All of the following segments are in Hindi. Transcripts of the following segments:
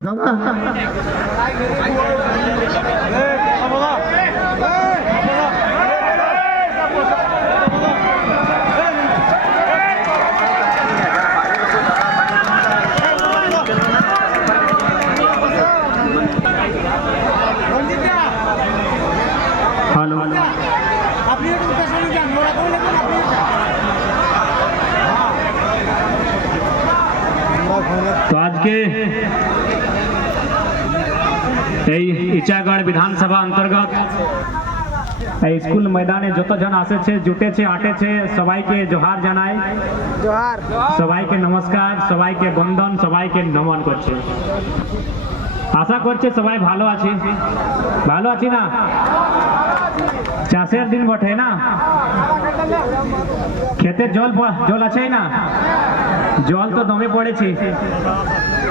हेलो तो आज के इचागढ़ विधानसभा अंतर्गत स्कूल मैदाने जो जन आसे छे जुटे छे आटे छे सबाई के जोहार जानाय जोहार सबाई के नमस्कार सबाई के बंधन सबाई के नमन करछे आशा करछे सबाई भालो आछि ना चाषेर दिन बटे ना खेते जल आछे ना जल तो दमे पड़ेছে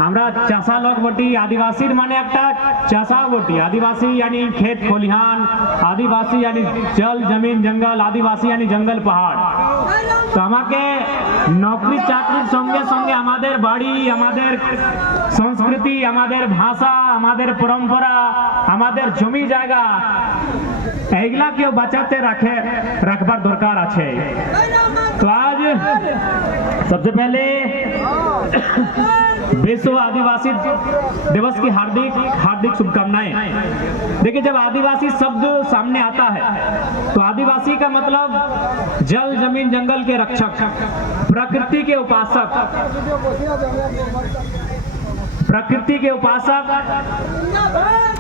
আমরা চাষা লোক বটি आदिवासी माने একটা চাষা বটি आदिवासी यानी खेत खलिहान आदिवासी यानी जल जमीन जंगल आदिवासी यानी जंगल पहाड़ तो আমাকে नौकरी चाकरिर संगे संगे আমাদের বাড়ি আমাদের संस्कृति আমাদের भाषा আমাদের परंपरा আমাদের जमी जायगा एगला के बचाते रखबार दरकार आछे। तो आज सबसे पहले विश्व आदिवासी दिवस की हार्दिक शुभकामनाएं। देखिए जब आदिवासी शब्द सामने आता है तो आदिवासी का मतलब जल जमीन जंगल के रक्षक प्रकृति के उपासक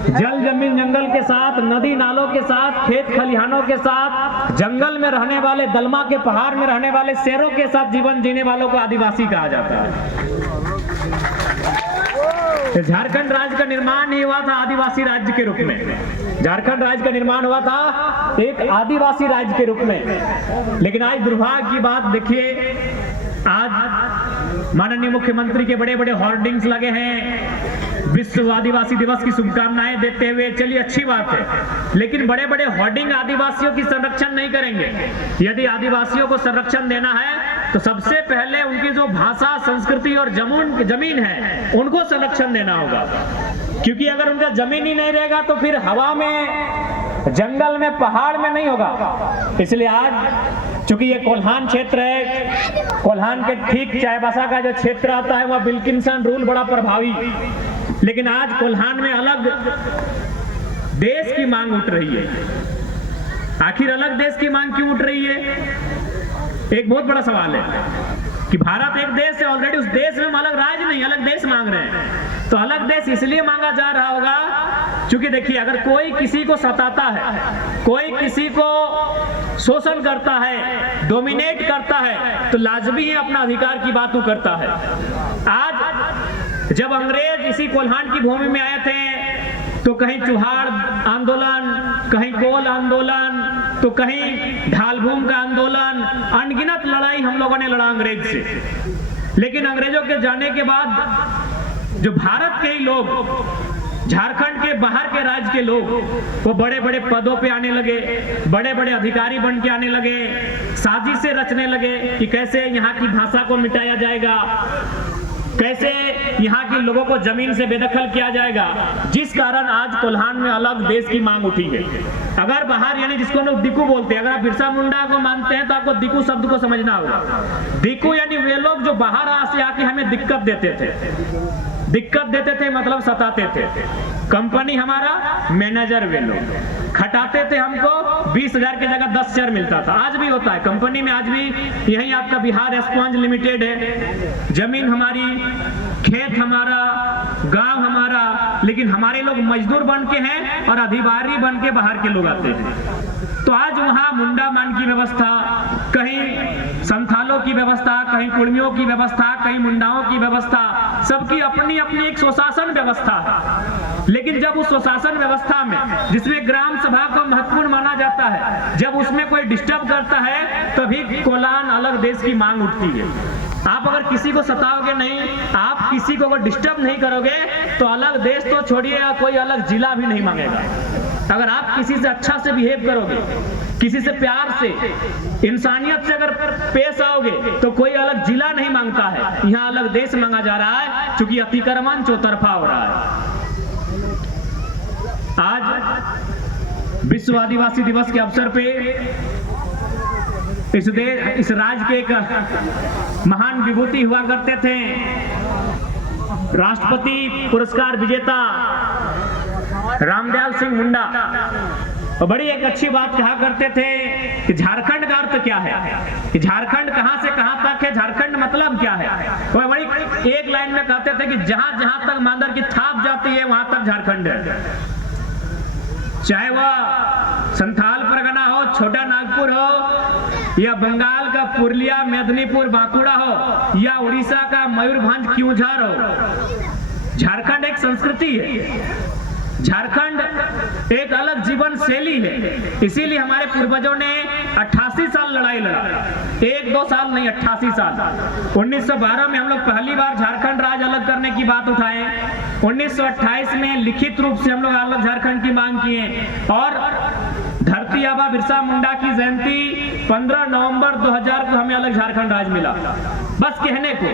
जल जमीन जंगल के साथ नदी नालों के साथ खेत खलिहानों के साथ जंगल में रहने वाले दलमा के पहाड़ में रहने वाले शेरों के साथ जीवन जीने वालों को आदिवासी कहा जाता है। झारखंड राज्य का निर्माण ही हुआ था आदिवासी राज्य के रूप में। झारखंड राज्य का निर्माण हुआ था एक आदिवासी राज्य के रूप में। लेकिन आज दुर्भाग्य की बात देखिए, आज माननीय मुख्यमंत्री के बड़े बड़े होर्डिंग्स लगे हैं विश्व आदिवासी दिवस की शुभकामनाएं देते हुए। चलिए अच्छी बात है, लेकिन बड़े बड़े होर्डिंग आदिवासियों की संरक्षण नहीं करेंगे। यदि आदिवासियों को संरक्षण देना है तो सबसे पहले उनकी जो भाषा संस्कृति और जमीन है उनको संरक्षण देना होगा, क्योंकि अगर उनका जमीन ही नहीं रहेगा तो फिर हवा में जंगल में पहाड़ में नहीं होगा। इसलिए आज चूंकि ये कोल्हान क्षेत्र है, कोल्हान के ठीक चाईबासा का जो क्षेत्र आता है वह विल्किंसन रूल बड़ा प्रभावी, लेकिन आज कोल्हान में अलग देश की मांग उठ रही है। आखिर अलग देश की मांग क्यों उठ रही है? एक बहुत बड़ा सवाल है कि भारत एक देश है, ऑलरेडी उस देश में हम अलग राज्य नहीं अलग देश मांग रहे हैं। तो अलग देश इसलिए मांगा जा रहा होगा क्योंकि देखिए अगर कोई किसी को सताता है, कोई किसी को शोषण करता है, डोमिनेट करता है, तो लाजमी है अपना अधिकार की बात वो करता है। आज जब अंग्रेज इसी कोल्हान की भूमि में आए थे तो कहीं चुहाड़ आंदोलन, कहीं कोल आंदोलन, तो कहीं ढालभूम का आंदोलन, अनगिनत लड़ाई हम लोगों ने लड़ा अंग्रेज से। लेकिन अंग्रेजों के जाने के बाद जो भारत के ही लोग, झारखंड के बाहर के राज्य के लोग, वो बड़े बड़े पदों पे आने लगे, बड़े बड़े अधिकारी बन के आने लगे, साजिशें रचने लगे कि कैसे यहाँ की भाषा को मिटाया जाएगा, कैसे यहाँ के लोगों को जमीन से बेदखल किया जाएगा, जिस कारण आज कोल्हान में अलग देश की मांग उठी है। अगर बाहर यानी जिसको लोग दिकू बोलते हैं, अगर आप बिरसा मुंडा को मानते हैं तो आपको दिकू शब्द को समझना होगा। दिकू यानी वे लोग जो बाहर से आके हमें दिक्कत देते थे मतलब सताते थे। कंपनी हमारा, मैनेजर वे लोग खटाते थे हमको, 20,000 की जगह 10,000 मिलता था। आज भी होता है कंपनी में, आज भी यही आपका बिहार स्पंज लिमिटेड है, जमीन हमारी, खेत हमारा, गांव हमारा, लेकिन हमारे लोग मजदूर बन के हैं और अधिकारी बन के बाहर के लोग आते हैं। तो आज वहां मुंडा मान की व्यवस्था, कहीं संथालों की व्यवस्था, कहीं कुर्मियों की व्यवस्था, कहीं मुंडाओं की व्यवस्था, सबकी अपनी अपनी एक स्वशासन व्यवस्था है। लेकिन जब उस स्वशासन व्यवस्था में जिसमें ग्राम सभा को महत्वपूर्ण माना जाता है, जब उसमें कोई डिस्टर्ब करता है तभी कोल्हान अलग देश की मांग उठती है। आप अगर किसी को सताओगे नहीं, आप किसी को अगर डिस्टर्ब नहीं करोगे तो अलग देश तो छोड़िए, कोई अलग जिला भी नहीं मांगेगा। अगर आप किसी से अच्छा से बिहेव करोगे, किसी से प्यार से, इंसानियत से अगर पेश आओगे, तो कोई अलग जिला नहीं मांगता है, यहाँ अलग देश मांगा जा रहा है, क्योंकि अतिक्रमण चौतरफा हो रहा है। आज विश्व आदिवासी दिवस के अवसर पे इस राज्य के एक महान विभूति हुआ करते थे, राष्ट्रपति पुरस्कार विजेता रामदयाल सिंह मुंडा, और बड़ी एक अच्छी बात कहा करते थे कि झारखंड का अर्थ क्या है, कि झारखंड कहां से कहां तक है, झारखंड मतलब क्या है। वो बड़ी एक लाइन में कहते थे कि जहां जहां तक मांदर की थाप जाती है वहां तक झारखंड है। चाहे वह संथाल परगना हो, छोटा नागपुर हो, या बंगाल का पुरलिया, मेदिनीपुर, बांकुड़ा हो, या उड़ीसा का मयूरभंज, क्योंझार हो, झारखंड एक संस्कृति है, झारखंड एक अलग जीवन शैली है। इसीलिए हमारे पूर्वजों ने 88 साल लड़ाई लड़ा, 1-2 साल नहीं, 88 साल। 1912 में हम लोग पहली बार झारखंड राज्य अलग करने की बात उठाए, 1928 में लिखित रूप से हम लोग अलग झारखंड की मांग किए, और धरती आबा बिरसा मुंडा की जयंती 15 नवंबर 2000 को हमें अलग झारखंड राज्य मिला। बस कहने को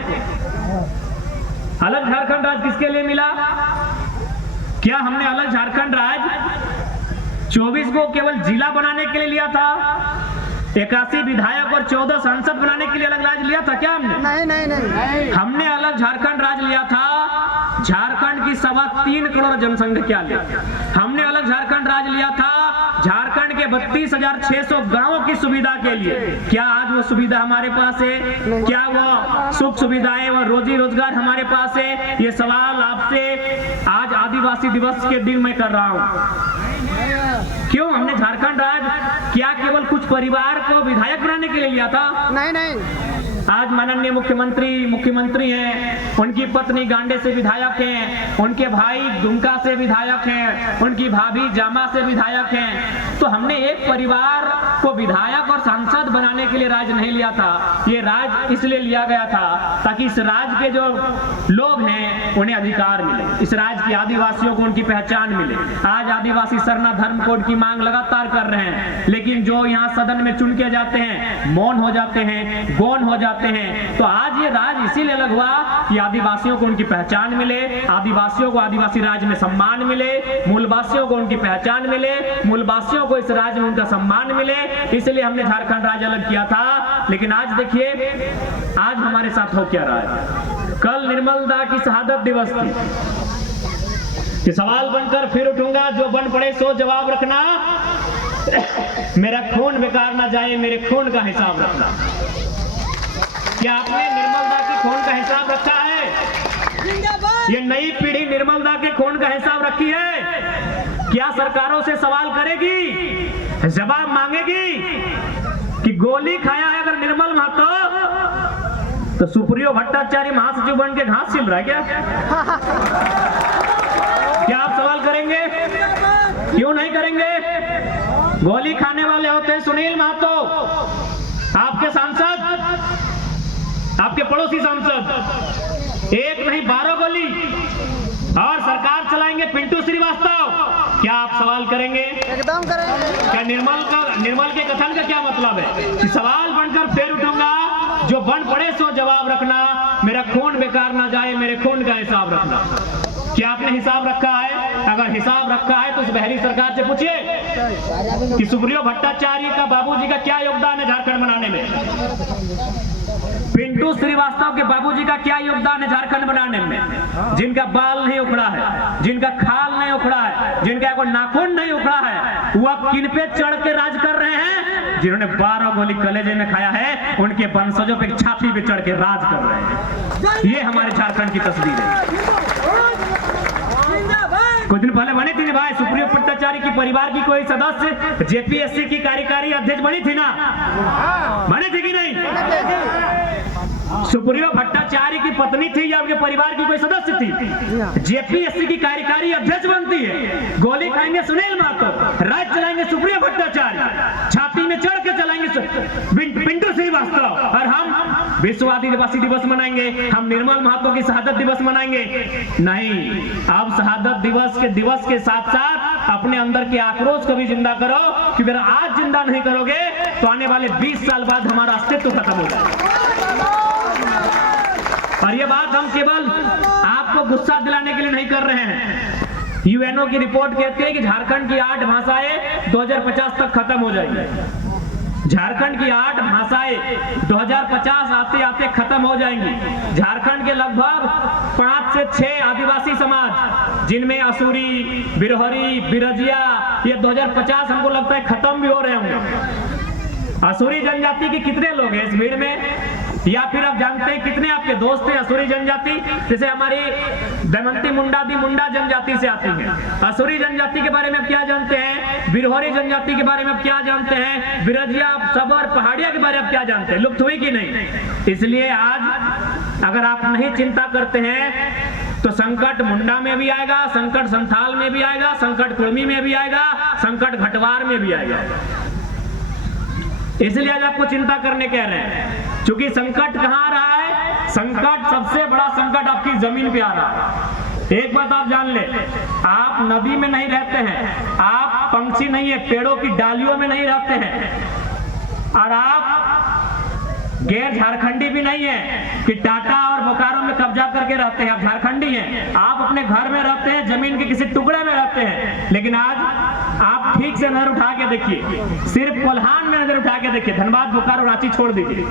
अलग झारखंड राज्य किसके लिए मिला? क्या हमने अलग झारखंड राज्य 24 को केवल जिला बनाने के लिए लिया था? 81 विधायक और 14 सांसद बनाने के लिए अलग राज्य लिया था क्या हमने? नहीं। हमने अलग झारखंड राज्य लिया था झारखंड की 3.25 करोड़ जनसंख्या ले। हमने अलग झारखंड राज्य लिया था झारखंड के 32,600 गांवों की सुविधा के लिए। क्या आज वो सुविधा हमारे पास है? क्या वो सुख सुविधाएं, वो रोजी रोजगार हमारे पास है? ये सवाल आपसे आज आदिवासी दिवस के दिन मैं कर रहा हूँ। क्यों हमने झारखंड राज्य क्या केवल कुछ परिवार को विधायक बनाने के लिए लिया था? नहीं। आज माननीय मुख्यमंत्री हैं, उनकी पत्नी गांडे से विधायक हैं, उनके भाई दुमका से विधायक हैं, उनकी भाभी जामा से विधायक हैं। तो हमने एक परिवार को विधायक और सांसद बनाने के लिए राज्य नहीं लिया था। ये राज्य इसलिए लिया गया था ताकि इस राज्य के जो लोग हैं उन्हें अधिकार मिले, इस राज्य के आदिवासियों को उनकी पहचान मिले। आज आदिवासी सरना धर्म कोड की मांग लगातार कर रहे हैं, लेकिन जो यहाँ सदन में चुन के जाते हैं मौन हो जाते हैं, गौन हो जाते हैं। तो आज ये राज्य इसीलिए अलग हुआ कि आदिवासियों को उनकी पहचान मिले, आदिवासियों को आदिवासी राज्य में सम्मान मिले, मूलवासियों को उनकी पहचान मिले, मूलवासियों को इस राज्य में उनका सम्मान मिले। इसलिए हमने झारखंड राज्य अलग किया था। लेकिन आज देखिए आज हमारे साथ हो क्या रहा है। कल निर्मल दा की शहादत दिवस थी कि सवाल बनकर फिर उठूंगा, जो बन पड़े सो जवाब रखना, मेरा खून बेकार ना जाए, मेरे खून का हिसाब रखना। क्या आपने निर्मल दा के खून का हिसाब रखा है? ये नई पीढ़ी निर्मल दा के खून का हिसाब रखी है? क्या सरकारों से सवाल करेगी, जवाब मांगेगी कि गोली खाया है अगर निर्मल महतो तो सुप्रियो भट्टाचार्य महासचिव बन के घास छिल रहा है क्या? क्या आप सवाल करेंगे? क्यों नहीं करेंगे? गोली खाने वाले होते हैं सुनील महतो, आपके सांसद, आपके पड़ोसी सांसद, एक नहीं 12 गोली, और सरकार चलाएंगे पिंटू श्रीवास्तव। क्या आप सवाल करेंगे? एकदम करेंगे। क्या निर्मल के कथन का क्या मतलब है कि सवाल बनकर फिर उठूंगा, जो बन पड़े सो जवाब रखना, मेरा खून बेकार ना जाए, मेरे खून का हिसाब रखना। क्या आपने हिसाब रखा है? अगर हिसाब रखा है तो इस बहरी सरकार से पूछिए कि सुप्रियो भट्टाचार्य का बाबूजी का क्या योगदान है झारखंड बनाने में, पिंटू श्रीवास्तव के बाबूजी का क्या योगदान है झारखंड बनाने में, जिनका बाल नहीं उखड़ा है, जिनका खाल नहीं उखड़ा है, जिनका कोई नाखून नहीं उखड़ा है, वो अब किन पे चढ़ के राज कर रहे हैं? जिन्होंने 12 गोली कलेजे में खाया है, उनके वंशजों पे छाती पे चढ़ के राज कर रहे हैं। ये हमारे झारखंड की तस्वीर है। कुछ दिन पहले बनी थी ना भाई, सुप्रियो भट्टाचार्य की परिवार की कोई सदस्य जेपीएससी की कार्यकारी अध्यक्ष बनी थी ना? बनी थी कि नहीं? सुप्रियो भट्टाचार्य की पत्नी थी या उनके परिवार की कोई सदस्य थी? जेपीएससी की कार्यकारी अध्यक्ष बनती है। गोली खाएंगे सुनील महतो, राज चलाएंगे सुप्रियो भट्टाचार्य, छाती में चढ़ के चलाएंगे पिंटू श्रीवास्तव, और हम विश्व आदिवासी दिवस मनाएंगे, हम निर्मल महतो की शहादत दिवस मनाएंगे। नहीं, अब शहादत दिवस के साथ साथ अपने अंदर के आक्रोश को भी जिंदा करो कि अगर आज जिंदा नहीं करोगे तो आने वाले 20 साल बाद हमारा अस्तित्व खत्म हो जाएगा। और ये बात हम केवल आपको गुस्सा दिलाने के लिए नहीं कर रहे हैं। यूएनओ की रिपोर्ट कहती है कि झारखंड की 8 भाषाएं 2050 तक खत्म हो जाएंगी। झारखंड की 8 भाषाएं 2050 आते आते खत्म हो जाएंगी। झारखंड के लगभग 5 से 6 आदिवासी समाज, जिनमें असुरी, बिरहरी, बिरजिया, ये 2050 हमको लगता है खत्म भी हो रहे होंगे। असुरी जनजाति के कितने लोग हैं इस भीड़ में, या फिर आप जानते हैं कितने आपके दोस्त हैं असुरी जनजाति? जैसे हमारी दमयंती मुंडा दी मुंडा जनजाति से आती है। असुरी जनजाति के बारे में आप क्या जानते हैं? बिरहोरी जनजाति के बारे में आप क्या जानते हैं? बिरजिया, सबर, पहाड़िया के बारे में आप क्या जानते हैं? लुप्त हुई कि नहीं? इसलिए आज अगर आप नहीं चिंता करते हैं तो संकट मुंडा में भी आएगा, संकट संथाल में भी आएगा, संकट कुर्मी में भी आएगा, संकट घटवार में भी आएगा। इसलिए आज आपको चिंता करने कह रहे हैं, क्योंकि संकट कहां आ रहा है? संकट, सबसे बड़ा संकट आपकी जमीन पे आ रहा है। एक बात आप जान ले, आप नदी में नहीं रहते हैं, आप पंछी नहीं है, पेड़ों की डालियों में नहीं रहते हैं, और आप गैर झारखंडी भी नहीं है कि टाटा और बोकारो में कब्जा करके रहते हैं। आप झारखंडी हैं, आप अपने घर में रहते हैं, जमीन के किसी टुकड़े में रहते हैं। लेकिन आज आप ठीक से नजर उठा के देखिए, सिर्फ कोल्हान में नजर उठा के देखिए, धनबाद, बोकारो, रांची छोड़ दीजिए,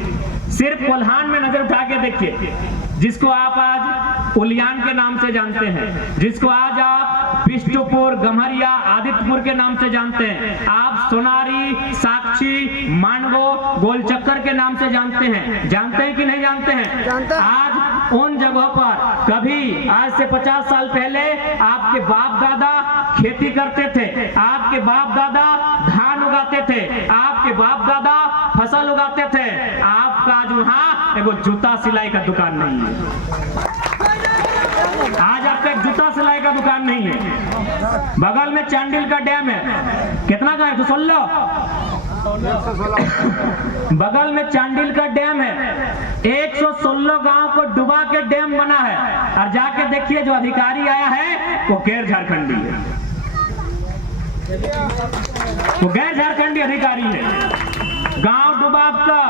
सिर्फ कोल्हान में नजर उठा के देखिए, जिसको आप आज उलियान के नाम से जानते हैं, जिसको आज आप बिष्टुपुर, गम्हरिया, आदित्यपुर के नाम से जानते हैं, आप सोनारी, साक्षी, मांडवो, गोलचक्कर के नाम से जानते हैं कि नहीं जानते हैं? आज उन जगहों पर कभी आज से 50 साल पहले आपके बाप दादा खेती करते थे, आपके बाप दादा धान उगाते थे, आपके बाप दादा फसल उगाते थे। आपका आज वहां एगो जूता सिलाई का दुकान नहीं है। आज आपका एक जूता सिलाई का दुकान नहीं है। बगल में चांडिल का डैम है, कितना का है? 116। बगल में चांडिल का डैम है, 116 गांव को डुबा के डैम बना है। और जाके देखिए जो अधिकारी आया है वो गैर झारखंडी है, वो गैर झारखंडी अधिकारी है। गांव डूबा आपका,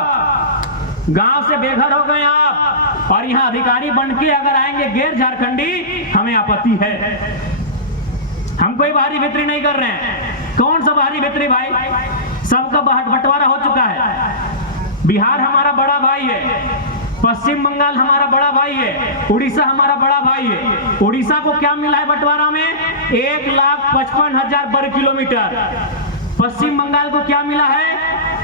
गांव से बेघर हो गए आप, और यहाँ अधिकारी बन के अगर आएंगे गैर झारखंडी, हमें आपत्ति है। हम कोई बाहरी भित्री नहीं कर रहे हैं। कौन सा बाहरी भित्री भाई? सबका बंटवारा हो चुका है। बिहार हमारा बड़ा भाई है, पश्चिम बंगाल हमारा बड़ा भाई है, उड़ीसा हमारा बड़ा भाई है। उड़ीसा को क्या मिला है बंटवारा में? 1,55,000 वर्ग किलोमीटर। पश्चिम बंगाल को क्या मिला है?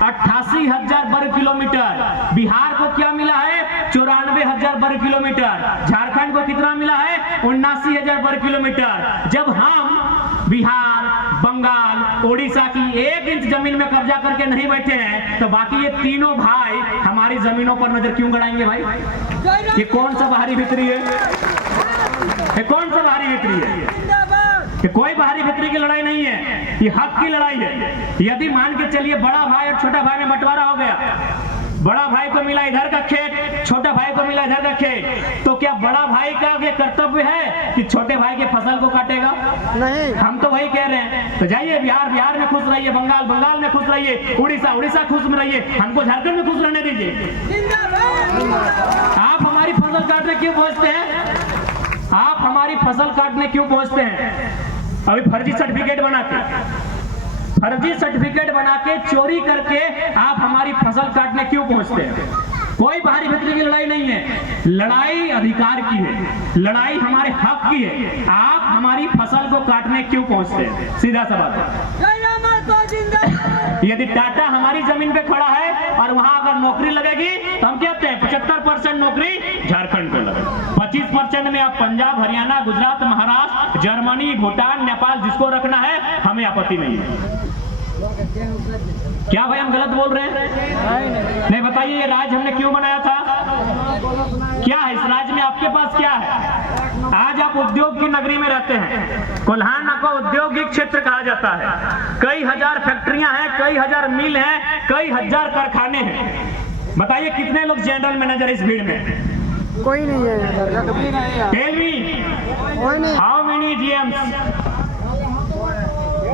88,000 वर्ग किलोमीटर। बिहार को क्या मिला है? 94,000 वर्ग किलोमीटर। झारखंड को कितना मिला है? 79,000 वर्ग किलोमीटर। जब हम बिहार, बंगाल, उड़ीसा की 1 इंच जमीन में कब्जा करके नहीं बैठे हैं, तो बाकी ये तीनों भाई हमारी जमीनों पर नजर क्यों गड़ाएंगे भाई? ये कौन सा बाहरी भित्री है? ये कौन सा बाहरी भित्री है? कि कोई बाहरी भित्री की लड़ाई नहीं है, ये हक की लड़ाई है। यदि मान के चलिए बड़ा भाई और छोटा भाई में बंटवारा हो गया, बड़ा भाई को मिला इधर का खेत, छोटा भाई को मिला इधर का खेत, तो क्या बड़ा भाई का ये कर्तव्य है कि छोटे भाई के फसल को काटेगा? नहीं। हम तो वही कह रहे हैं, तो जाइए बिहार में खुश रहिए, बंगाल में खुश रहिए, उड़ीसा खुश में रहिए, हमको झारखंड में खुश रहने दीजिए। आप हमारी फसल काटने क्यों पहुंचते हैं? आप हमारी फसल काटने क्यों पहुंचते हैं? अभी फर्जी सर्टिफिकेट बना के चोरी करके आप हमारी फसल काटने क्यों पहुंचते हैं? कोई बाहरी भित्री की लड़ाई नहीं है, लड़ाई अधिकार की है, लड़ाई हमारे हक की है। आप हमारी फसल को काटने क्यों पहुंचते हैं? सीधा सा बात है। यदि टाटा हमारी जमीन पे खड़ा है और वहां अगर नौकरी लगेगी तो हम कहते हैं 75% नौकरी झारखंड को लगेगी, 25% में आप पंजाब, हरियाणा, गुजरात, महाराष्ट्र, जर्मनी, भूटान, नेपाल जिसको रखना है, हमें आपत्ति नहीं है। क्या भाई हम गलत बोल रहे हैं? नहीं, बताइए ये राज्य हमने क्यों बनाया था? क्या है इस राज्य में? आपके पास क्या है? आज आप उद्योग की नगरी में रहते हैं। कोल्हान को औद्योगिक क्षेत्र कहा जाता है। कई हजार फैक्ट्रियां हैं, कई हजार मिल हैं, कई हजार कारखाने हैं। बताइए कितने लोग जनरल मैनेजर इस भीड़ में? कोई नहीं है। Tell me, how many GMs?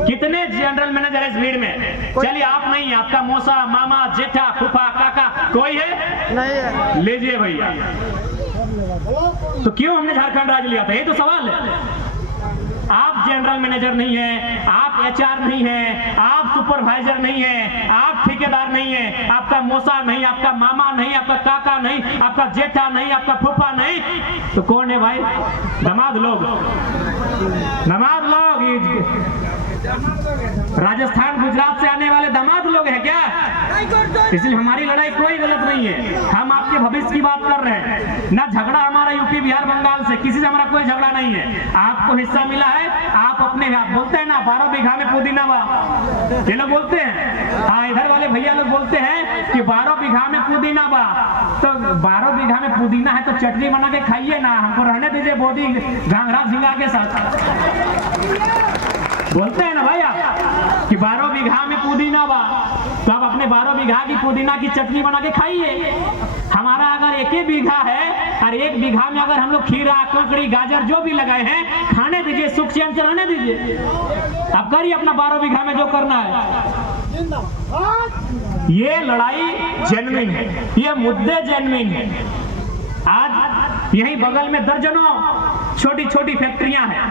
कितने जनरल मैनेजर है इस भीड़ में? चलिए आप नहीं है, आपका मौसा, मामा, जेठा, फूफा, काका कोई है? नहीं है। लीजिए भैया। तो क्यों हमने झारखंड राज्य लिया था? ये तो सवाल है। आप जनरल मैनेजर नहीं है, आप एचआर नहीं है, आप सुपरवाइजर नहीं है, आप ठेकेदार नहीं है, आपका मौसा नहीं, आपका मामा नहीं, आपका काका नहीं, आपका जेठा नहीं, आपका फूफा नहीं, तो कौन है भाई? दामाद लोग। दामाद लोग राजस्थान गुजरात से आने वाले दामाद लोग हैं क्या? इसलिए हमारी लड़ाई कोई गलत नहीं है। हम आपके भविष्य की बात कर रहे हैं। ना झगड़ा हमारा यूपी बिहार बंगाल से, किसी से हमारा कोई झगड़ा नहीं है। आपको हिस्सा मिला है, आप अपने बोलते हैं ना 12 बीघा में पुदीना बा, ये लोग बोलते हैं। हाँ, इधर वाले भैया लोग बोलते हैं कि 12 बीघा में पुदीना बा। तो 12 बीघा में पुदीना है तो चटनी बना के खाइए ना, हमको रहने दीजिए बोदी घाघरा झींगा के साथ। बोलते हैं ना भैया कि 12 बीघा में पुदीना बा, तो आप अपने 12 बीघा की पुदीना की चटनी बना के खाइए। हमारा अगर 1 बीघा है और 1 बीघा में अगर हम लोग खीरा, ककड़ी, गाजर जो भी लगाए हैं, खाने दीजिए, सुख चैन से रहने दीजिए। आप करिए अपना 12 बीघा में जो करना है। ये लड़ाई जेन्युइन है, ये मुद्दे जेन्युइन है। आज यही बगल में दर्जनों छोटी छोटी फैक्ट्रियां हैं।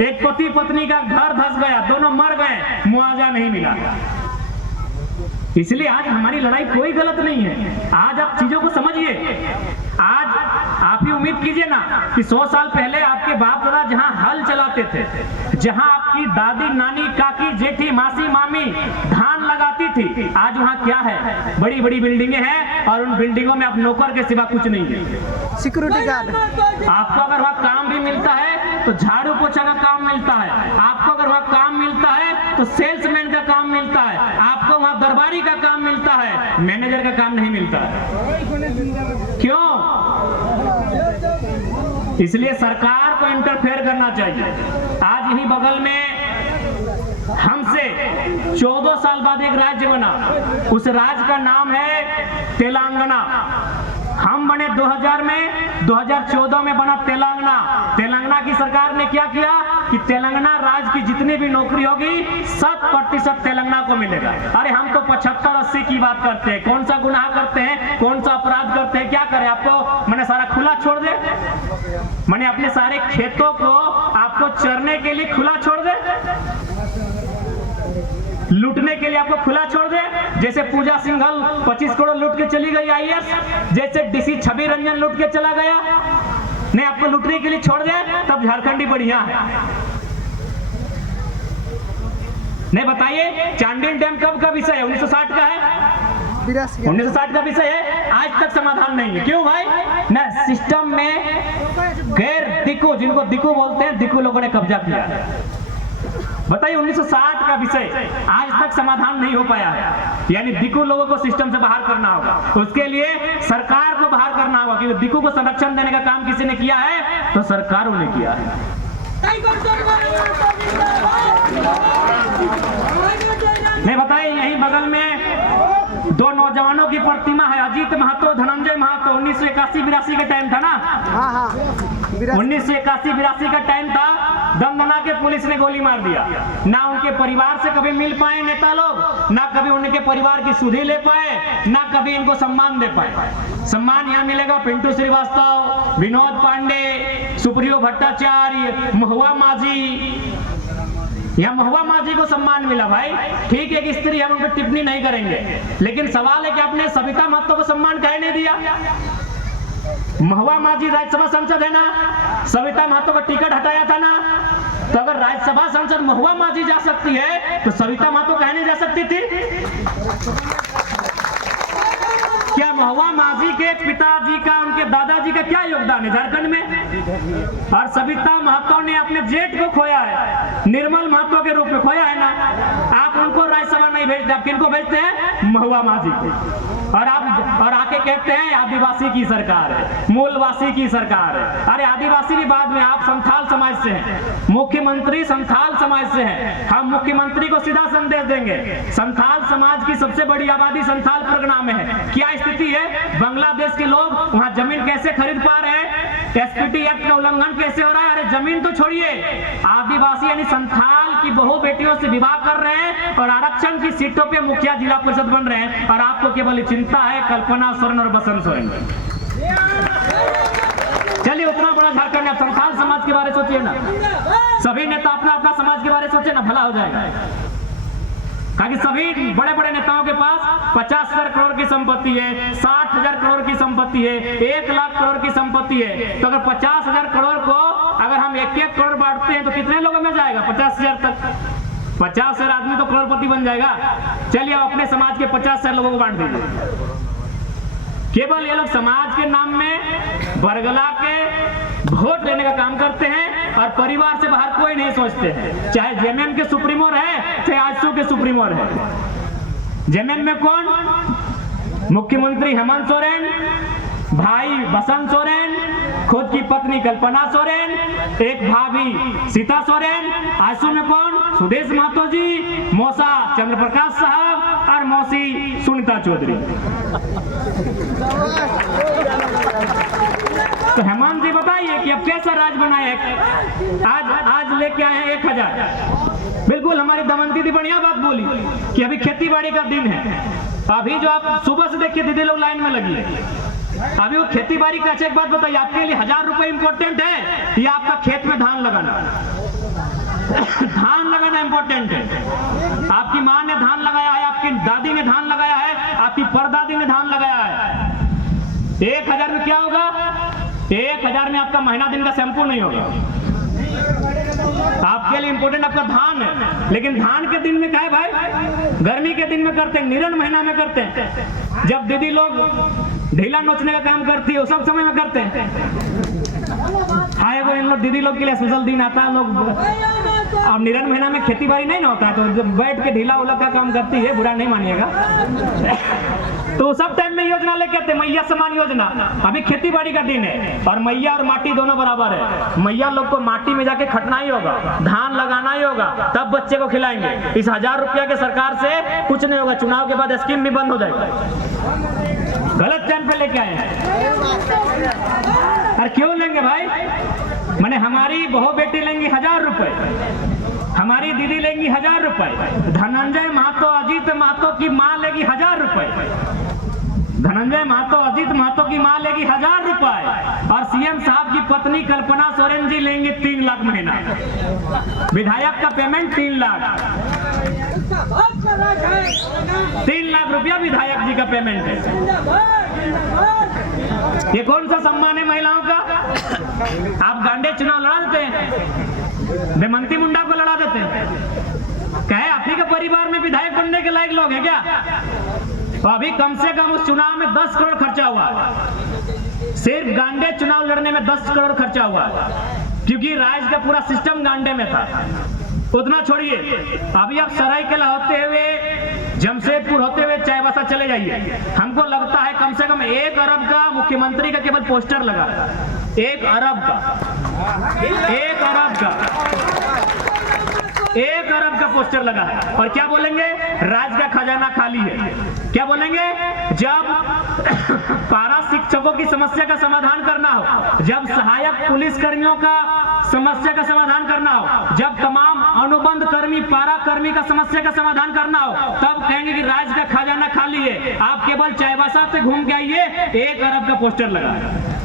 एक पति पत्नी का घर धस गया, दोनों मर गए, मुआवजा नहीं मिला। इसलिए आज हमारी लड़ाई कोई गलत नहीं है। आज आप चीजों को समझिए। आज आप ही उम्मीद कीजिए ना कि 100 साल पहले आपके बाप दादा जहां हल चलाते थे, जहां आपकी दादी, नानी, काकी, जेठी, मासी, मामी धान लगाती थी, आज वहां क्या है? बड़ी बड़ी बिल्डिंगें हैं और उन बिल्डिंगों में आप नौकर के सिवा कुछ नहीं है। Security guard. आपको अगर वहां काम भी मिलता है तो झाड़ू पोछा का काम मिलता है। आपको अगर वहां काम मिलता है तो सेल्समैन का काम मिलता है। आपको वहां दरबारी का काम मिलता है, मैनेजर का काम नहीं मिलता है। क्यों? इसलिए सरकार को इंटरफेयर करना चाहिए। आज यही बगल में हमसे 14 साल बाद एक राज्य बना, उस राज्य का नाम है तेलंगाना। हम बने 2000 में, 2014 में बना तेलंगाना। तेलंगाना की सरकार ने क्या किया कि तेलंगाना राज्य की जितनी भी नौकरी होगी 100% तेलंगाना को मिलेगा। अरे हम तो 75-80 की बात करते हैं। कौन सा गुनाह करते हैं, कौन सा अपराध करते हैं, क्या करें? आपको मैंने सारा खुला छोड़ दे, मैंने अपने सारे खेतों को आपको चरने के लिए खुला छोड़ दे, लूटने के लिए आपको खुला छोड़ दे। जैसे पूजा सिंघल 25 करोड़ लूट के चली गई IAS, जैसे DC छवि रंजन लूट के चला गया, नहीं आपको लूटने के लिए छोड़ दे, तब झारखंडी बढ़िया है। नहीं बताइए, चांडिल डैम कब का विषय है? 1960 का है, 1960 का विषय है। आज तक समाधान नहीं है। क्यों भाई? ना सिस्टम में गैर दिक्कू, जिनको दिक्कू बोलते हैं, दिक्कू लोगों ने कब्जा किया। बताइए, 1960 का विषय आज तक समाधान नहीं हो पाया है। यानी दिक्कू लोगों को सिस्टम से बाहर करना होगा। उसके लिए सरकार को बाहर करना होगा। कि दिक्कू को संरक्षण देने का काम किसी ने किया है तो सरकारों ने किया है। नहीं बताइए, यही बगल में 2 नौजवानों की प्रतिमा है, अजीत महतो, धनंजय महतो। 1981-82 का टाइम था ना? हाँ हाँ, 1981-82 का टाइम था। दमदमा के पुलिस ने गोली मार दिया। ना उनके परिवार से कभी मिल पाए नेता लोग, ना कभी उनके परिवार की सुधि ले पाए, ना कभी इनको सम्मान दे पाए। सम्मान यहाँ मिलेगा पिंटू श्रीवास्तव, विनोद पांडे, सुप्रियो भट्टाचार्य, महुआ माझी। यहाँ महुआ माझी को सम्मान मिला भाई, ठीक है कि स्त्री, हम उन पर टिप्पणी नहीं करेंगे, लेकिन सवाल है कि आपने सविता महतो को सम्मान काहे नहीं दिया? महुआ माझी राज्यसभा सांसद है ना, सविता महतो का टिकट हटाया था ना। तो अगर राज्यसभा सांसद महुआ माझी जा सकती है तो सविता महतो काहे नहीं जा सकती थी? क्या महुआ माझी के पिताजी का, उनके दादाजी का क्या योगदान है झारखंड में? और सविता महतो ने अपने जेठ को खोया है, निर्मल महतो के रूप में खोया है ना। आप उनको राज्यसभा नहीं भेजते, आप किनको भेजते हैं? महुआ माझी को। और आप और आके कहते हैं आदिवासी की सरकार है, मूलवासी की सरकार है। अरे आदिवासी की बात में, आप संथाल समाज से हैं, मुख्यमंत्री संथाल समाज से हैं। हम मुख्यमंत्री को सीधा संदेश देंगे, संथाल समाज की सबसे बड़ी आबादी संथाल परगना में है। क्या स्थिति है? बांग्लादेश के लोग वहां जमीन कैसे खरीद पा रहे हैं? एसपीटी एक्ट का उल्लंघन कैसे हो रहा है? अरे जमीन तो छोड़िए, आदिवासी यानी संथाल की बहु बेटियों से विवाह कर रहे हैं और आरक्षण की सीटों पे मुखिया जिला परिषद बन रहे हैं, और आपको केवल चिंता है कल्पना सोरेन और बसंत सोरेन। चलिए, उतना बड़ा झारखंड है, संथाल समाज के बारे में सोचिए ना, सभी नेता अपना अपना समाज के बारे में सोचे ना, भला हो जाएगा। ताकि सभी बड़े बड़े नेताओं के पास 50,000 करोड़ की संपत्ति है, 60,000 करोड़ की संपत्ति है, 1 लाख करोड़ की संपत्ति है, तो अगर 50,000 करोड़ को अगर हम 1-1 करोड़ बांटते हैं तो कितने लोगों में जाएगा? 50,000 तक। 50,000 आदमी तो करोड़पति बन जाएगा। चलिए, आप अपने समाज के 50,000 लोगों को बांट दीजिए। केवल ये लोग समाज के नाम में बरगला के वोट लेने का काम करते हैं और परिवार से बाहर कोई नहीं सोचते हैं। चाहे जेएमएम के सुप्रीमो रहे, चाहे आजसू के सुप्रीमो रहे। जेएमएम में कौन? मुख्यमंत्री हेमंत सोरेन, भाई बसंत सोरेन, खुद की पत्नी कल्पना सोरेन, एक भाभी सीता सोरेन। आजसू में कौन? सुदेश महतो जी, मौसा चंद्रप्रकाश साहब और मौसी सुनीता चौधरी। तो हेमंत जी बताइए कि अब कैसा राज बनाए? आज लेके आए हैं 1,000। बिल्कुल हमारी दमनती थी, बढ़िया बात बोली कि अभी खेती बाड़ी का दिन है। अभी जो आप सुबह से देखिए दीदी लोग लाइन में लगी है, अभी वो खेती बाड़ी का। एक बात बताइए, आपके लिए 1,000 रुपए इंपॉर्टेंट है या आपका खेत में धान लगाना? धान लगाना इंपॉर्टेंट है। आपकी माँ ने धान लगाया है, आपकी दादी ने धान लगाया है, आपकी परदादी ने धान लगाया है। 1,000 में क्या होगा? 1,000 में आपका महीना दिन का शैम्पू नहीं होगा। आपके लिए इंपॉर्टेंट आपका धान है, लेकिन धान के दिन में क्या है भाई? गर्मी के दिन में करते हैं, निरन महीना में करते हैं, जब दीदी लोग ढीला नोचने का काम करती है, सब समय में करते हैं। हाँ, वो इन लोग दीदी लोग के लिए स्पेशल दिन आता है। लोग अब निरन महीना में खेती बाड़ी नहीं ना होता है, तो जब बैठ के ढीला उलग का काम करती है, बुरा नहीं मानिएगा। तो सब टाइम में योजना लेके आते, मैया समान योजना। अभी खेती बाड़ी का दिन है और मैया और माटी दोनों बराबर है। मैया लोग को माटी में जाके खटना ही होगा, धान लगाना ही होगा, तब बच्चे को खिलाएंगे। इस 1,000 रुपया के सरकार से कुछ नहीं होगा। चुनाव के बाद स्कीम भी बंद हो जाएगा। गलत टाइम पे लेके आए हैं। और क्यों लेंगे भाई? मैंने हमारी बहु बेटी लेंगी 1,000 रुपए, हमारी दीदी लेंगी 1,000 रुपए, धनंजय महतो अजीत महतो की माँ लेगी 1,000 रुपए, धनंजय महतो अजीत महतो की माँ लेगी 1,000 रुपए, और सीएम साहब की पत्नी कल्पना सोरेन जी लेंगे 3 लाख महीना। विधायक का पेमेंट 3 लाख, 3 लाख रुपया विधायक जी का पेमेंट है। ये कौन सा सम्मान है महिलाओं का? आप गांडे चुनाव लड़ा देते हैं, बेमंती मुंडा को लड़ा देते हैं। कहे आप ही के परिवार में विधायक बनने के लायक लोग हैं क्या? तो अभी कम से कम उस चुनाव में 10 करोड़ खर्चा हुआ, सिर्फ गांडे चुनाव लड़ने में 10 करोड़ खर्चा हुआ, क्योंकि राज्य का पूरा सिस्टम गांडे में था। उतना छोड़िए, अभी आप सरायकेला होते हुए, जमशेदपुर होते हुए चाईबासा चले जाइए, हमको लगता है कम से कम 1 अरब का मुख्यमंत्री का केवल पोस्टर लगा। 1 अरब का, 1 अरब का, 1 अरब का पोस्टर लगा है। और क्या बोलेंगे? राज्य का खजाना खाली है। क्या बोलेंगे? जब पारा शिक्षकों की समस्या का समाधान करना हो, जब सहायक पुलिस कर्मियों का समस्या का समाधान करना हो, जब तमाम अनुबंध कर्मी, पारा कर्मी का समस्या का समाधान करना हो, तब कहेंगे कि राज्य का खजाना खाली है। आप केवल चाईबासा से घूम के आइए, 1 अरब का पोस्टर लगा है।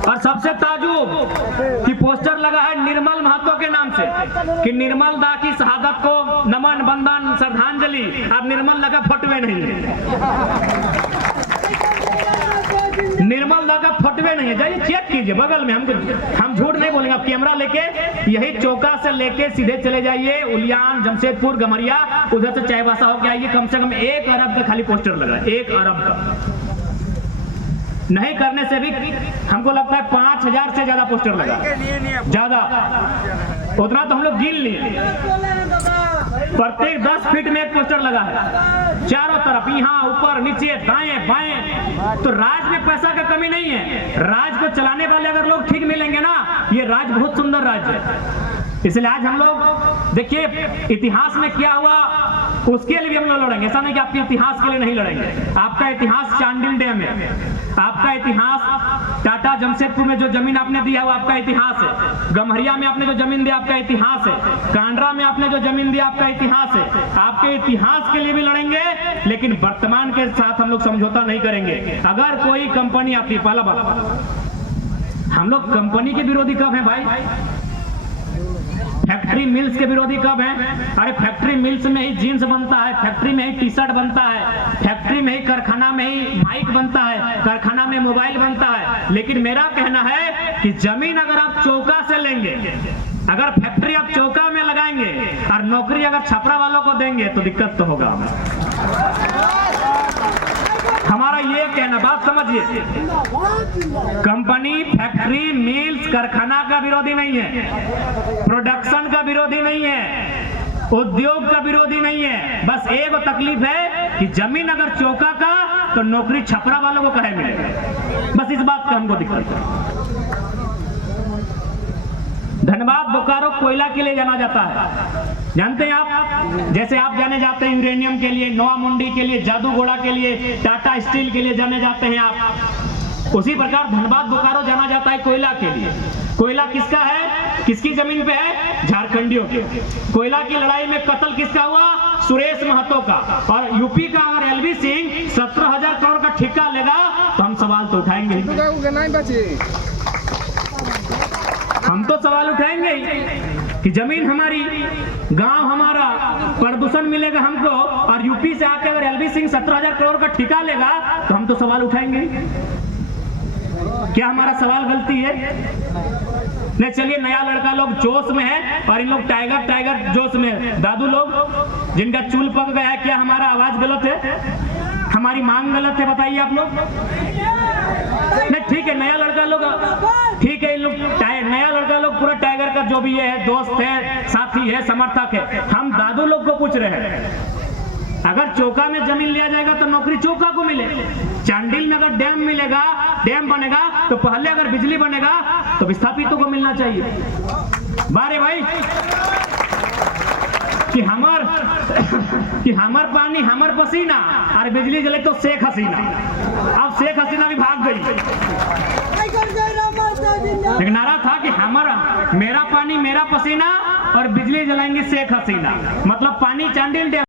और सबसे ताजुब कि पोस्टर लगा है निर्मल महतो के नाम से, कि निर्मल दा की शहादत को नमन, बंदन, श्रद्धांजलि। अब निर्मल दा का फटवे नहीं है, निर्मल दा का फटवे नहीं है। जाइए चेक कीजिए बगल में, हम झूठ नहीं बोलेंगे। आप कैमरा लेके यही चौका से लेके सीधे चले जाइए उलियान, जमशेदपुर, गमरिया, उधर से चाईबासा होके आइए। कम से कम 1 अरब का खाली पोस्टर लगा है, 1 अरब का। नहीं करने से भी हमको लगता है 5,000 से ज्यादा पोस्टर लगा, ज्यादा, उतना तो हम लोग गिन लिए। प्रत्येक 10 फीट में 1 पोस्टर लगा है, चारों तरफ, यहाँ, ऊपर, नीचे, दाएं बाएं। तो राज्य में पैसा का कमी नहीं है। राज्य को चलाने वाले अगर लोग ठीक मिलेंगे ना, ये राज्य बहुत सुंदर राज्य है। इसलिए आज हम लोग देखिए इतिहास में क्या हुआ उसके लिए भी हम लोग लड़ेंगे। ऐसा नहीं कि आपके इतिहास के लिए नहीं लड़ेंगे। आपका इतिहास चांडिल डैम है, आपका इतिहास टाटा जमशेदपुर में जो जमीन आपने दिया वो आपका इतिहास है, गम्हरिया में आपने जो जमीन दिया आपका इतिहास है, कांडरा में आपने जो जमीन दिया आपका इतिहास है। आपके इतिहास के लिए भी लड़ेंगे, लेकिन वर्तमान के साथ हम लोग समझौता नहीं करेंगे। अगर कोई कंपनी आती है, पहला बात, हम लोग कंपनी के विरोधी कब हैं भाई? फैक्ट्री मिल्स के विरोधी कब हैं? अरे फैक्ट्री मिल्स में ही जीन्स बनता है, फैक्ट्री में ही टी शर्ट बनता है, फैक्ट्री में ही, कारखाना में ही बाइक बनता है, कारखाना में मोबाइल बनता है। लेकिन मेरा कहना है कि जमीन अगर आप चौका से लेंगे, अगर फैक्ट्री आप चौका में लगाएंगे और नौकरी अगर छपरा वालों को देंगे तो दिक्कत तो होगा। हमारा ये कहना, बात समझिए, कंपनी, फैक्ट्री, मिल्स, कारखाना का विरोधी नहीं है, प्रोडक्शन का विरोधी नहीं है, उद्योग का विरोधी नहीं है। बस एक तकलीफ है कि जमीन अगर चौका का तो नौकरी छपरा वालों को कहे मिलेगा। बस इस बात का हमको दिक्कत है। धनबाद बोकारो कोयला के लिए जाना जाता है, जानते हैं आप? जैसे आप जाने जाते हैं यूरेनियम के लिए, नोआ मुंडी के लिए, जादूगोड़ा के लिए, टाटा स्टील के लिए जाने जाते हैं आप, उसी प्रकार धनबाद बोकारो जाना जाता है कोयला के लिए। कोयला किसका है? किसकी जमीन पे है? झारखंडियों के। कोयला की लड़ाई में कत्ल किसका हुआ? सुरेश महतो का। और यूपी का और एलवी सिंह 17,000 करोड़ का ठेका लेगा तो हम सवाल तो उठाएंगे, हम तो सवाल उठाएंगे कि जमीन हमारी, गांव हमारा, प्रदूषण मिलेगा हमको, और यूपी से आके अगर एलवी सिंह 17,000 करोड़ का ठेका लेगा तो हम तो सवाल उठाएंगे। क्या हमारा सवाल गलती है? नहीं, चलिए, नया लड़का लोग जोश में है और इन लोग टाइगर जोश में। दादू लोग जिनका चूल पक गया है, क्या हमारा आवाज गलत है? हमारी मांग गलत है? बताइए आप लोग। नहीं, ठीक है, नया लड़का लोग, ठीक है, इन लोग नया लड़का लोग पूरा टाइगर का जो भी है, दोस्त है, साथी है, समर्थक है। हम दादू लोग को पूछ रहे हैं, अगर चौका में जमीन लिया जाएगा तो नौकरी चौका को मिले। चांडिल में अगर डैम मिलेगा, डैम बनेगा तो पहले अगर बिजली बनेगा तो विस्थापितों को मिलना चाहिए। बारे भाई कि हमार पानी, हमार पसीना, और बिजली जले तो शेख हसीना। अब शेख हसीना भी भाग गई। एक नारा था कि हमारा, मेरा पानी मेरा पसीना, और बिजली जलाएंगे शेख हसीना। मतलब पानी चांडिल डैम